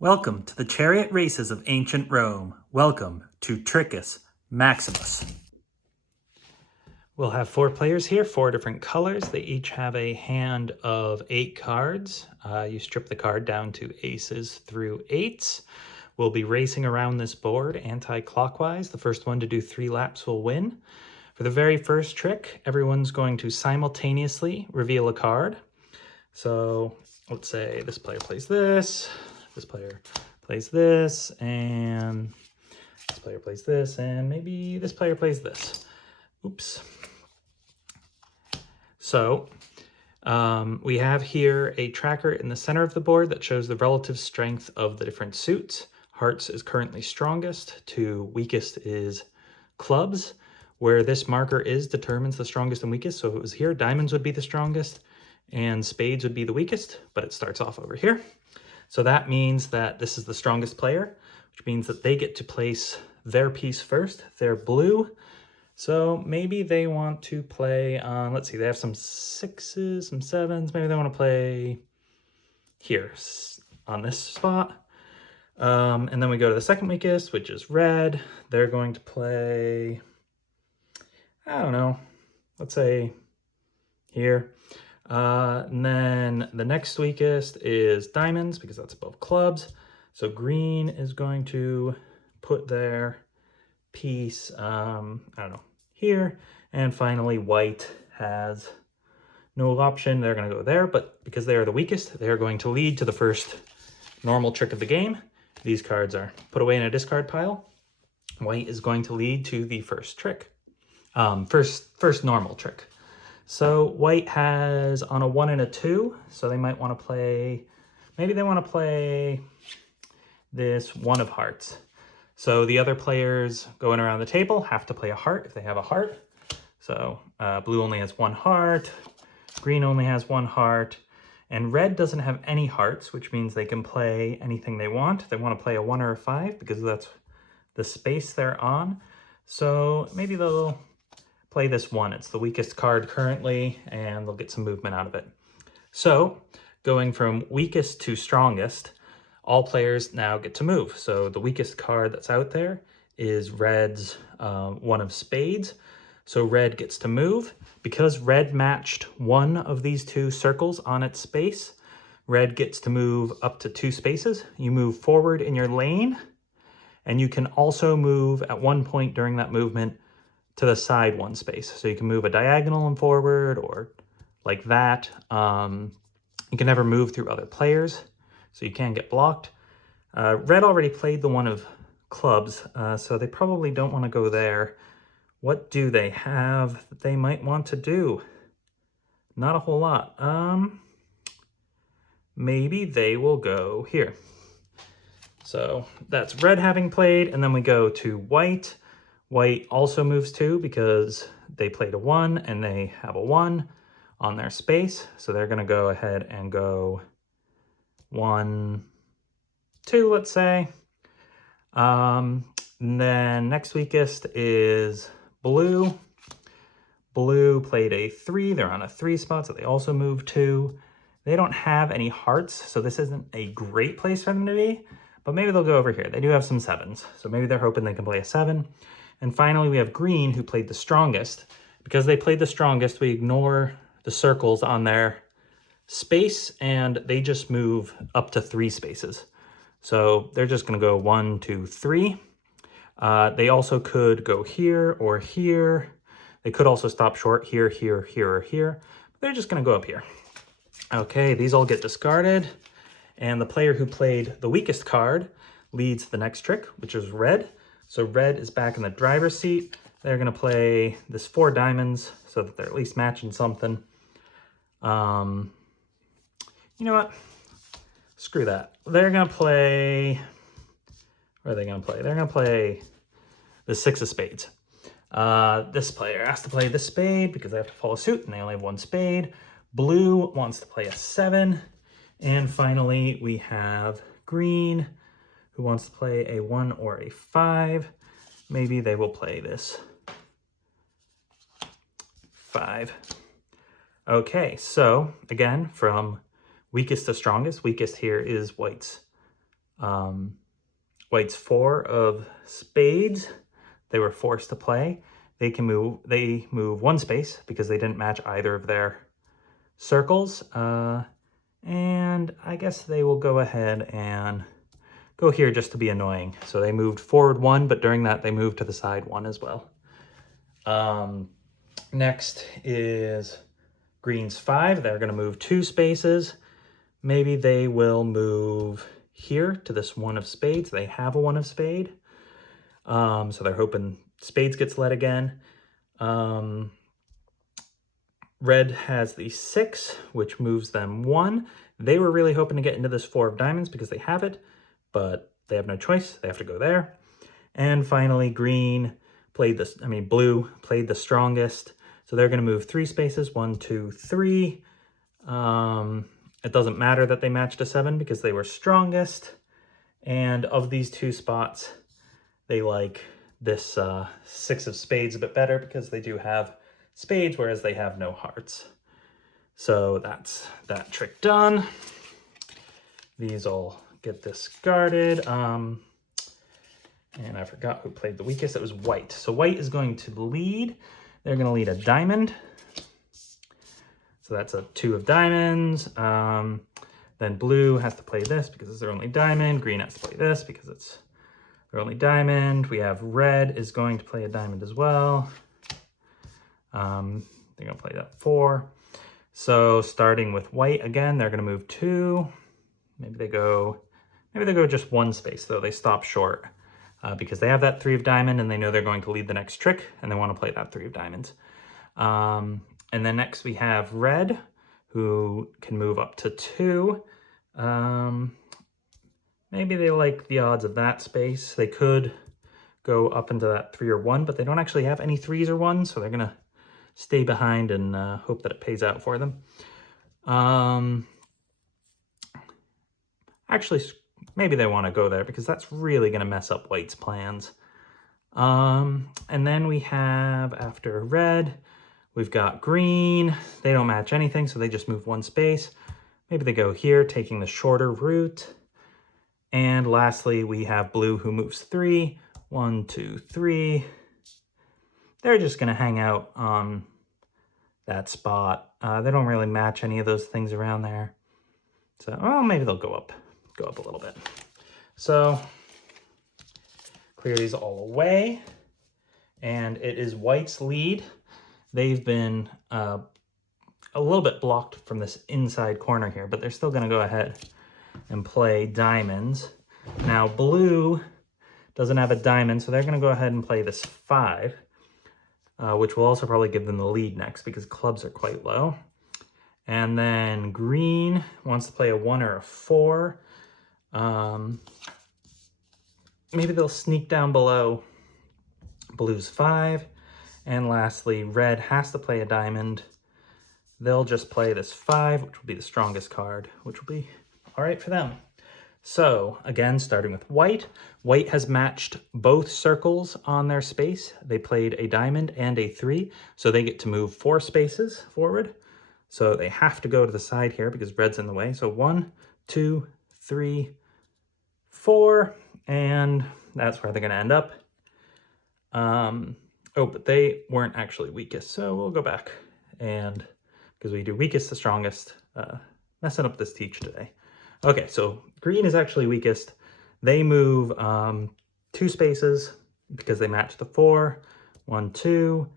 Welcome to the chariot races of ancient Rome. Welcome to Tricus, Maximus. We'll have 4 players here, 4 different colors. They each have a hand of 8 cards. You strip the card down to aces through 8s. We'll be racing around this board anti-clockwise. The first one to do 3 laps will win. For the very first trick, everyone's going to simultaneously reveal a card. So let's say this player plays this. This player plays this, and this player plays this, and maybe this player plays this. Oops. So we have here a tracker in the center of the board that shows the relative strength of the different suits. Hearts is currently strongest to weakest is clubs. Where this marker is determines the strongest and weakest. So if it was here, diamonds would be the strongest and spades would be the weakest, but it starts off over here. So that means that this is the strongest player, which means that they get to place their piece first. They're blue. So maybe they want to play on, let's see, they have some 6s, some 7s. Maybe they want to play here on this spot. And then we go to the second weakest, which is red. They're going to play, I don't know, let's say here. And then the next weakest is diamonds because that's above clubs. So green is going to put their piece, I don't know, here. And finally, white has no option. They're going to go there, but because they are the weakest, they are going to lead to the first normal trick of the game. These cards are put away in a discard pile. White is going to lead to the first trick, first normal trick. So white has on a 1 and a 2, so they might want to play, maybe they want to play this 1 of hearts. So the other players going around the table have to play a heart if they have a heart. So blue only has 1 heart, green only has 1 heart, and red doesn't have any hearts, which means they can play anything they want. They want to play a 1 or a 5 because that's the space they're on. So maybe they'll play this 1. It's the weakest card currently, and they'll get some movement out of it. So going from weakest to strongest, all players now get to move. So the weakest card that's out there is red's 1 of spades. So red gets to move. Because red matched 1 of these 2 circles on its space, red gets to move up to 2 spaces. You move forward in your lane, and you can also move at one point during that movement to the side 1 space. So you can move a diagonal and forward or like that. You can never move through other players, so you can get blocked. Red already played the 1 of clubs, so they probably don't want to go there. What do they have that they might want to do? Not a whole lot. Maybe they will go here. So that's red having played, and then we go to white. White also moves 2 because they played a 1 and they have a 1 on their space. So they're going to go ahead and go 1, 2, let's say. And then next weakest is blue. Blue played a 3. They're on a 3 spot, so they also move 2. They don't have any hearts, so this isn't a great place for them to be. But maybe they'll go over here. They do have some 7s, so maybe they're hoping they can play a 7. And finally, we have green, who played the strongest. Because they played the strongest, we ignore the circles on their space, and they just move up to 3 spaces. So they're just going to go 1, 2, 3. They also could go here or here. They could also stop short here, here, here, or here. But they're just going to go up here. Okay, these all get discarded. And the player who played the weakest card leads the next trick, which is red. So red is back in the driver's seat. They're going to play this 4 diamonds so that they're at least matching something. You know what? Screw that. They're going to play... What are they going to play? They're going to play the 6 of spades. This player has to play this spade because they have to follow suit and they only have 1 spade. Blue wants to play a 7. And finally, we have green, who wants to play a 1 or a 5. Maybe they will play this 5. Okay, so again, from weakest to strongest, weakest here is white's White's 4 of spades. They were forced to play. They move 1 space because they didn't match either of their circles. And I guess they will go ahead and go here just to be annoying. So they moved forward 1, but during that they moved to the side 1 as well. Next is green's 5. They're going to move 2 spaces. Maybe they will move here to this 1 of spades. They have a 1 of spade. So they're hoping spades gets led again. Red has the 6, which moves them 1. They were really hoping to get into this 4 of diamonds because they have it, but they have no choice. They have to go there. And finally, blue played the strongest. So they're going to move 3 spaces, 1, 2, 3. It doesn't matter that they matched a 7 because they were strongest. And of these 2 spots, they like this 6 of spades a bit better because they do have spades, whereas they have no hearts. So that's that trick done. These all get discarded. And I forgot who played the weakest. It was white. So white is going to lead. They're going to lead a diamond. So that's a 2 of diamonds. Then blue has to play this because it's their only diamond. Green has to play this because it's their only diamond. We have red is going to play a diamond as well. They're going to play that 4. So starting with white again, they're going to move 2. Maybe they go just 1 space though. They stop short because they have that 3 of diamond and they know they're going to lead the next trick and they want to play that 3 of diamonds. And then next we have red, who can move up to 2. Maybe they like the odds of that space. They could go up into that 3 or 1, but they don't actually have any 3s or 1s, so they're going to stay behind and hope that it pays out for them. Actually, maybe they want to go there because that's really going to mess up white's plans. And then we have, after red, we've got green. They don't match anything, so they just move 1 space. Maybe they go here, taking the shorter route. And lastly, we have blue, who moves 3. 1, 2, 3. They're just going to hang out on that spot. They don't really match any of those things around there. So, well, maybe they'll go up a little bit. So, clear these all away. And it is white's lead. They've been a little bit blocked from this inside corner here, but they're still going to go ahead and play diamonds. Now, blue doesn't have a diamond, so they're going to go ahead and play this 5, which will also probably give them the lead next because clubs are quite low. And then green wants to play a 1 or a 4. Maybe they'll sneak down below blue's 5. And lastly, red has to play a diamond. They'll just play this 5, which will be the strongest card, which will be all right for them. So again, starting with white. White has matched both circles on their space. They played a diamond and a 3, so they get to move 4 spaces forward. So they have to go to the side here because red's in the way. So 1, 2, 3, 4, and that's where they're going to end up. Oh, but they weren't actually weakest, so we'll go back. And because we do weakest to strongest, messing up this teach today. Okay, so green is actually weakest. They move 2 spaces because they match the 4. 1, 2.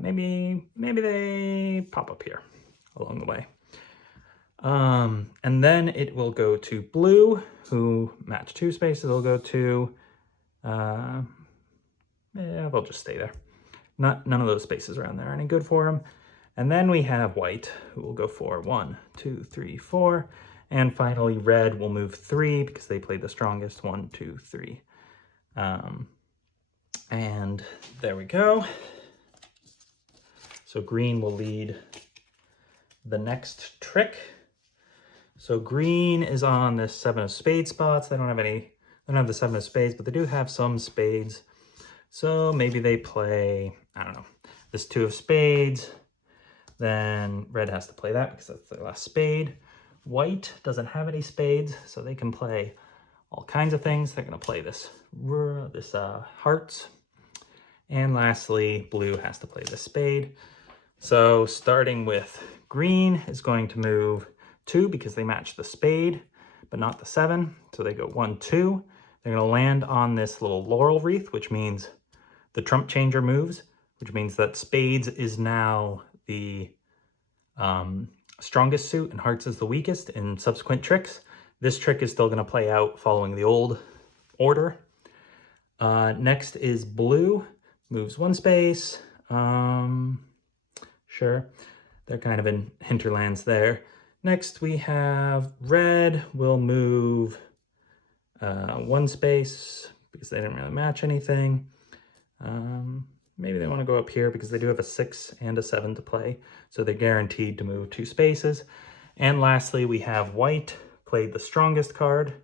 Maybe they pop up here along the way. And then it will go to blue, who match 2 spaces. They'll go to, yeah, they'll just stay there. None of those spaces around there are any good for them. And then we have white, who will go for 1, 2, 3, 4. And finally, red will move 3 because they played the strongest. 1, 2, 3. And there we go. So green will lead the next trick. So green is on this 7 of spades spots. They don't have the 7 of spades, but they do have some spades. So maybe they play, I don't know, this 2 of spades. Then red has to play that because that's their last spade. White doesn't have any spades, so they can play all kinds of things. They're going to play this hearts. And lastly, blue has to play the spade. So starting with green is going to move 2 because they match the spade, but not the 7. So they go 1, 2. They're going to land on this little laurel wreath, which means the trump changer moves, which means that spades is now the strongest suit and hearts is the weakest in subsequent tricks. This trick is still going to play out following the old order. Next is blue, moves 1 space. Sure, they're kind of in hinterlands there. Next we have red will move 1 space because they didn't really match anything. Maybe they want to go up here because they do have a 6 and a 7 to play, so they're guaranteed to move 2 spaces. And lastly, we have white played the strongest card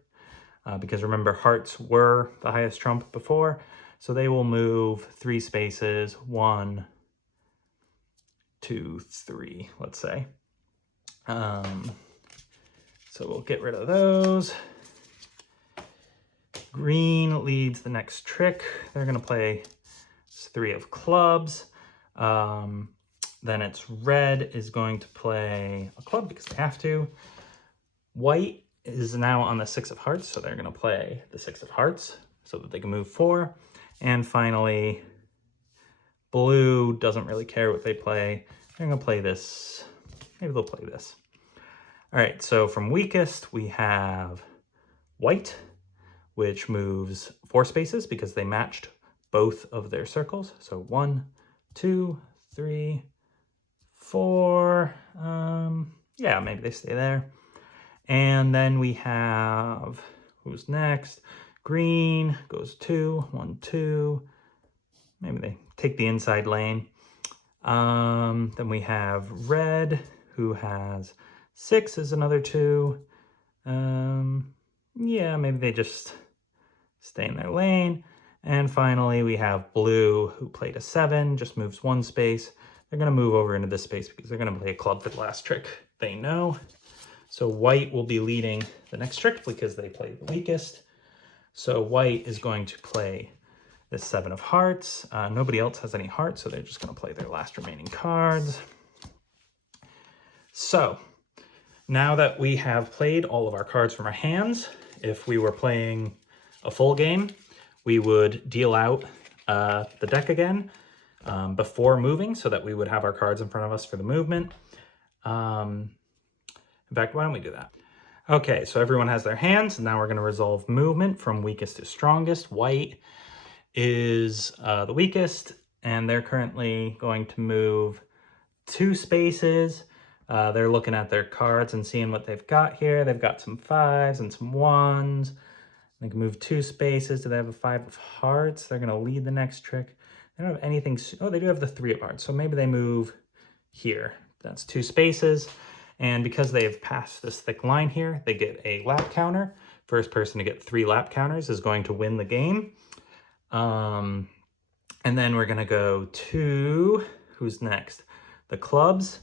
because remember, hearts were the highest trump before, so they will move 3 spaces, 1, 2, 3, let's say. So we'll get rid of those. Green leads the next trick. They're going to play 3 of clubs. Then it's red is going to play a club because they have to. White is now on the 6 of hearts, so they're going to play the 6 of hearts so that they can move 4. And finally, blue doesn't really care what they play. They're going to play this. Maybe they'll play this. All right, so from weakest, we have white, which moves 4 spaces because they matched both of their circles. So 1, 2, 3, 4. Yeah, maybe they stay there. And then we have, who's next? Green goes 2, 1, 2. Maybe they take the inside lane. Then we have red, who has 6 is another 2. Yeah, maybe they just stay in their lane. And finally, we have blue, who played a 7, just moves 1 space. They're going to move over into this space because they're going to play a club for the last trick they know. So white will be leading the next trick because they play the weakest. So white is going to play this 7 of hearts. Nobody else has any hearts, so they're just going to play their last remaining cards. So now that we have played all of our cards from our hands, if we were playing a full game, we would deal out the deck again before moving so that we would have our cards in front of us for the movement. In fact, why don't we do that? Okay, so everyone has their hands. Now we're going to resolve movement from weakest to strongest. White is the weakest, and they're currently going to move 2 spaces. They're looking at their cards and seeing what they've got here. They've got some 5s and some 1s. They can move 2 spaces. Do they have a 5 of hearts? They're going to lead the next trick. They don't have anything. Oh, they do have the 3 of hearts. So maybe they move here. That's 2 spaces. And because they've passed this thick line here, they get a lap counter. First person to get 3 lap counters is going to win the game. And then we're going to go to, who's next? The clubs.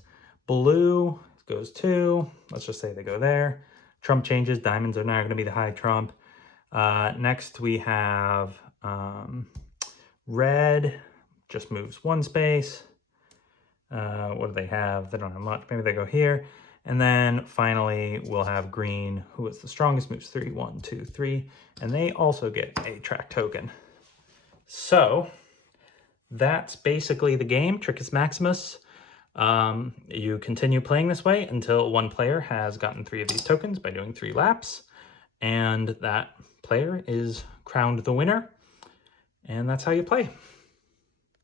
Blue goes 2. Let's just say they go there. Trump changes. Diamonds are now going to be the high trump. Next we have red, just moves 1 space. What do they have? They don't have much. Maybe they go here. And then finally we'll have green, who is the strongest, moves 3, 1, 2, 3. And they also get a track token. So that's basically the game, Tricus Maximus. You continue playing this way until one player has gotten 3 of these tokens by doing 3 laps. And that player is crowned the winner. And that's how you play.